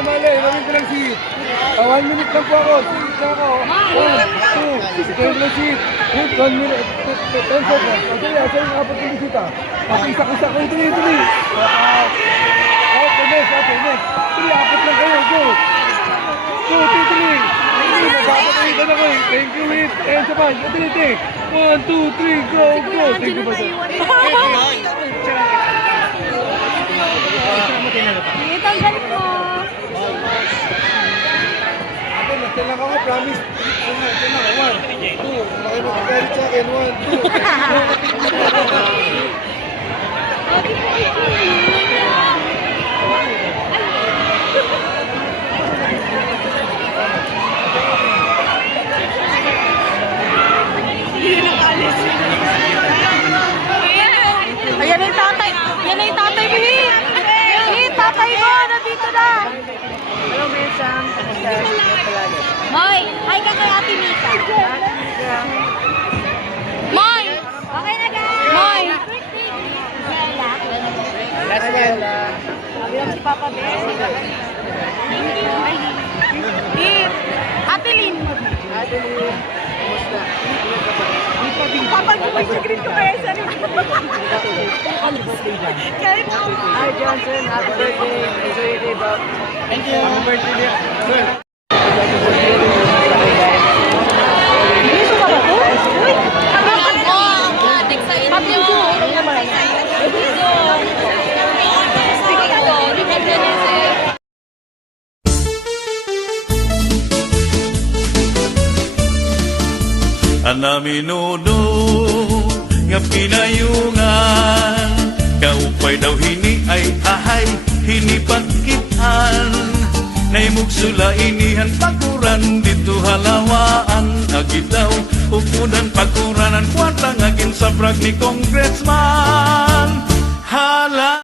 Mali. Gawin ko lang seat. 1 minute lang po ako. Seat na ako. 1, 2, gawin ko lang seat. 1 minute, 10 seconds. Okay, asa yung apat yung bisita. Pakisa-kisa ko. Tuloy. Okay, next. Tuloy, apat lang kayo. Go. Tuloy. Nagpapakita na ko eh. Thank you, Wait. And sabay. Tuloy. 1, 2, 3, go. Thank you, Pastor. Tanggal po. Ate, nagtala lang ako, promise. Ito na. 1, 2. Makipag-galit sa akin. 1, 2. Ayan na yung tatay mo, tatay mo, nandito na. Hello, Mesam. Moy, hi ka kay Ate Mika. Moy! Okay na guys! Moy! Last one. Sabi lang si Papa Bes. Ate Lynn. Kumusta? Papa, green ko kaya sa rin. Kahit ako. Hi, Johnson. Happy birthday. Enjoy your day, bro. Thank you. Happy birthday, dear. Gusto ka ba po? Uy! Ako! Adik sa inyo! Sige ako, record na niya sir. Anaminudo nga pinayungan, kaupay daw hini ay ahay hinipakitan, naimugsula inihan pakuran dito halawaan, agitaw ukudan pakuranan kwarta ngagin sa brag ni Congressman hala.